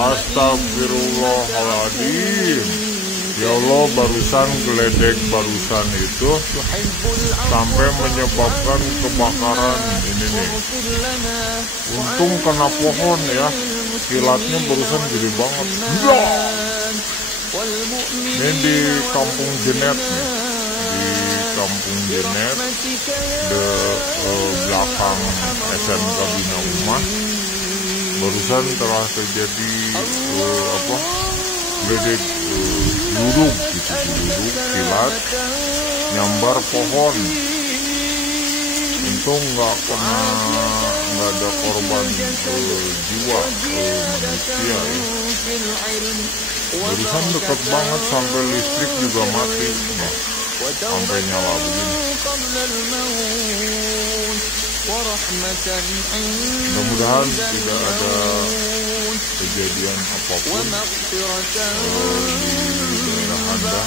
Astagfirullahaladzim. Ya Allah, barusan geledek barusan itu sampai menyebabkan kebakaran. Ini nih, untung kena pohon ya, kilatnya barusan gede banget. Ini di Kampung Jenet nih, di Kampung Jenet, di belakang SMK Bina Ummah. Barusan telah terjadi geledek duduk gitu, duduk kilat nyambar pohon. Untung nggak ada korban jiwa manusia ya. Barusan dekat banget sampai listrik juga mati, nah, sampai nyala begini. Mudah-mudahan tidak ada kejadian apapun di daerah Anda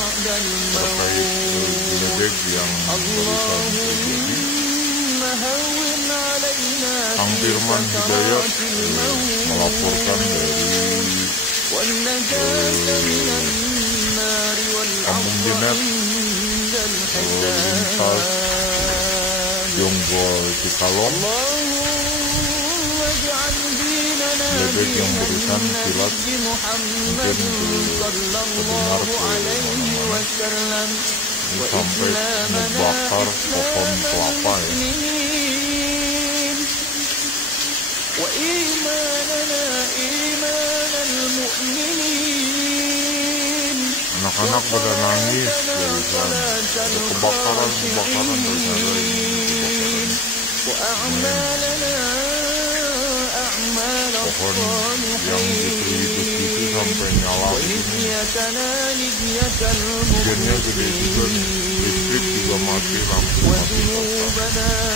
terkait geledek yang barusan terjadi. Kang Firman Hidayat melaporkan dari Kampung Jenet, lintas Jonggol Cikalong. Geledek yang barusan kilat mungkin terdengar ke mana-mana, sampai membakar pohon kelapa ya. Anak-anak pada nangis barusan, ada kebakaran ternyata ini pohon yang hidup itu sampai nyala begini. Hujannya gede juga nih, listrik juga mati, lampu mati total.